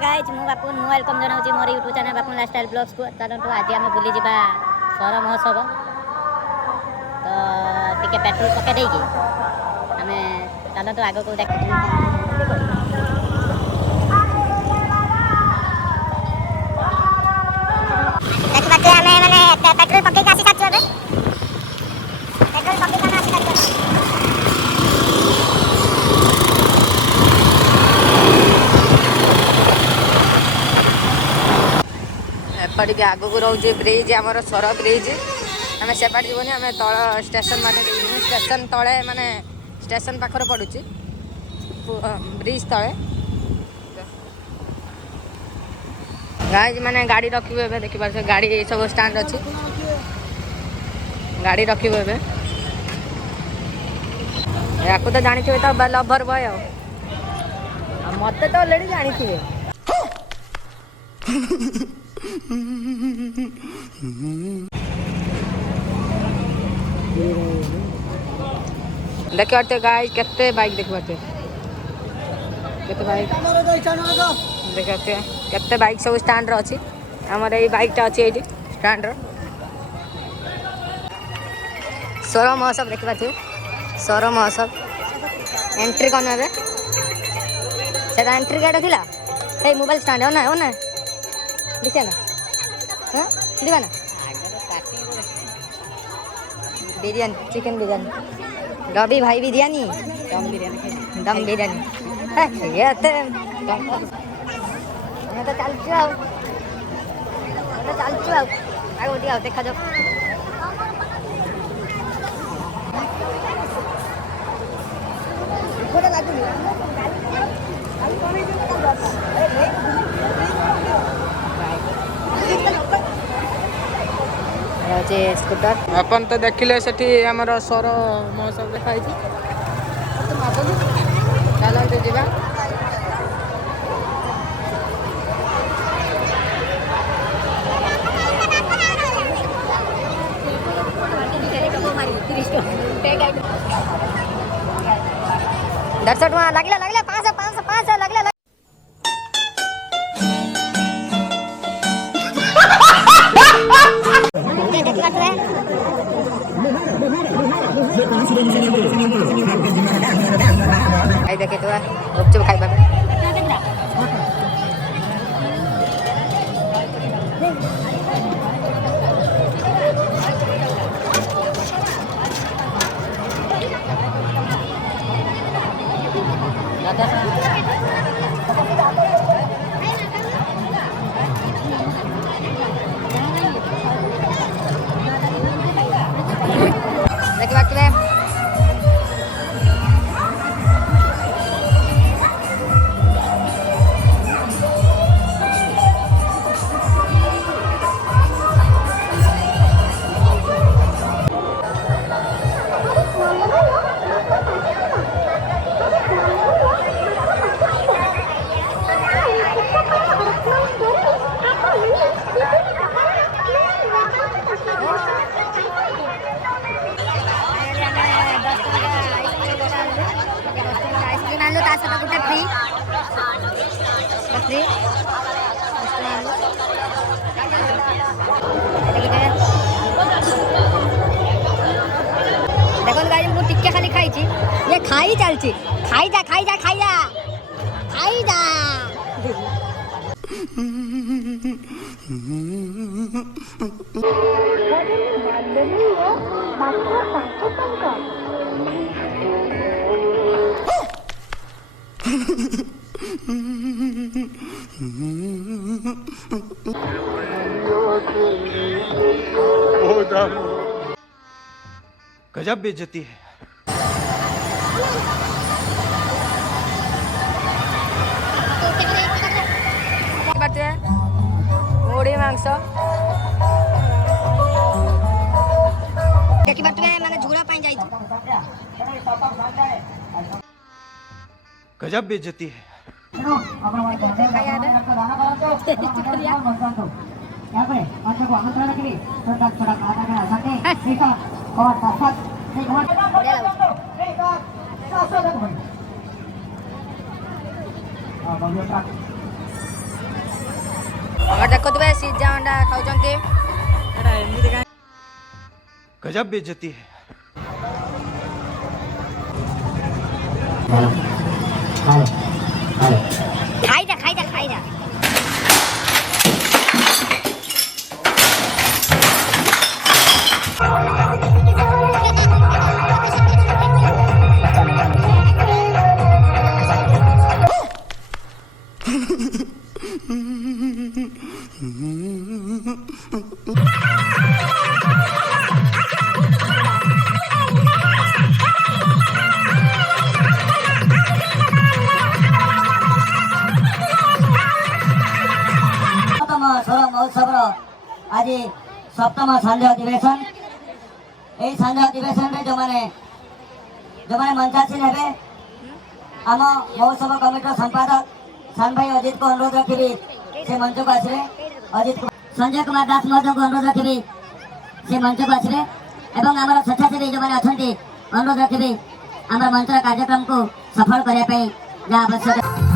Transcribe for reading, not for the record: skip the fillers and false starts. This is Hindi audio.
गाइज मु बापुन मु वेलकम जनाऊँ मोर यूट्यूब चैनल बापुन लाइफस्टाइल ब्लॉग्स को। चलतु आज आम बुली जा सौर महोत्सव तो टिके पेट्रोल पके देगी आम चलतु आग को देख पेट्रोल पके आसी सारी पेट्रोल पके आसी सारी एपट के आग को रोचे ब्रिज आमर सौर ब्रिज आम सेपट जीवन आम तल स्टेशन माने स्टेशन तले माने स्टेशन पाखर पड़ू ब्रिज तले गाइज माने गाड़ी रखिबे एबे देखि पारछ गाड़ी सब स्टैंड अछि गाड़ी रखिबे एबे याकू तो जानि थिबे तो लवर बॉय मते तो ऑलरेडी जानि थिबे देखि पारते गाइस केते बाइक देखि पारते केते बाइक देखि पारते केते बाइक सब स्टैंड रे अछि हमर ए बाइक ता अछि एठी स्टैंड रे सौर महोत्सव देखि पारते सौर महोत्सव एंट्री करना रे सेटा एंट्री गेट थिला ए मोबाइल स्टैंड हो ना देखिए ना हाँ लिवा ना बिरयानी चिकन बिरयानी रवि भाई बिरयानी दम बिरयानी ये तो चलचु आगे दिया देखा जाओ स्कूटर अपन तो देखिले सेठी हमर सौर महोत्सव देखाई चलते जीवा दर्शक लगला लगला 500 लगला आई देखे तो गुपचुप खाइबा देखो गाइस मु टिक्के खाली खाई छी ये खाई चलची खाई जा गजब बेइज्जती है। मुड़ी मांस देखि बात में माने झूला पाई जाई गजब बेइज्जती है। ଆମର ଦେଖୁଥିବେ ସିଝା ଅଣ୍ଡା ଖାଉଛନ୍ତି। गजब बेइज्जती है। ଖାଇଦା ଖାଇଦା ଖାଇଦା। ସ୍ୱର ମହୋତ୍ସବର ଆଜି ସପ୍ତମ ସନ୍ଧ୍ୟା ଅଧିବେଶନ। ଏହି ସନ୍ଧ୍ୟା ଅଧିବେଶନରେ ଯେଉଁମାନେ ମଞ୍ଚାସୀନ ହେବେ, ଆମ ମହୋତ୍ସବ କମିଟିର ସମ୍ପାଦକ ସାନ ଭାଇ ଅଜିତକୁ ଅନୁରୋଧ ରଖିବି ସେ ମଞ୍ଚକୁ ଆସିବେ। ଅଜିତ ସଞ୍ଜୟ କୁମାର ଦାସ ମହୋଦୟଙ୍କୁ ଅନୁରୋଧ ରଖିବି ସେ ମଞ୍ଚକୁ ଆସିବେ ଏବଂ ଆମର ସ୍ୱେଚ୍ଛାସେବୀ ଯେଉଁମାନେ ଅଛନ୍ତି ଅନୁରୋଧ ରଖିବି ଆମର ମଞ୍ଚର କାର୍ଯ୍ୟକ୍ରମକୁ ସଫଳ କରିବା ପାଇଁ ଯାହା ଆବଶ୍ୟକ।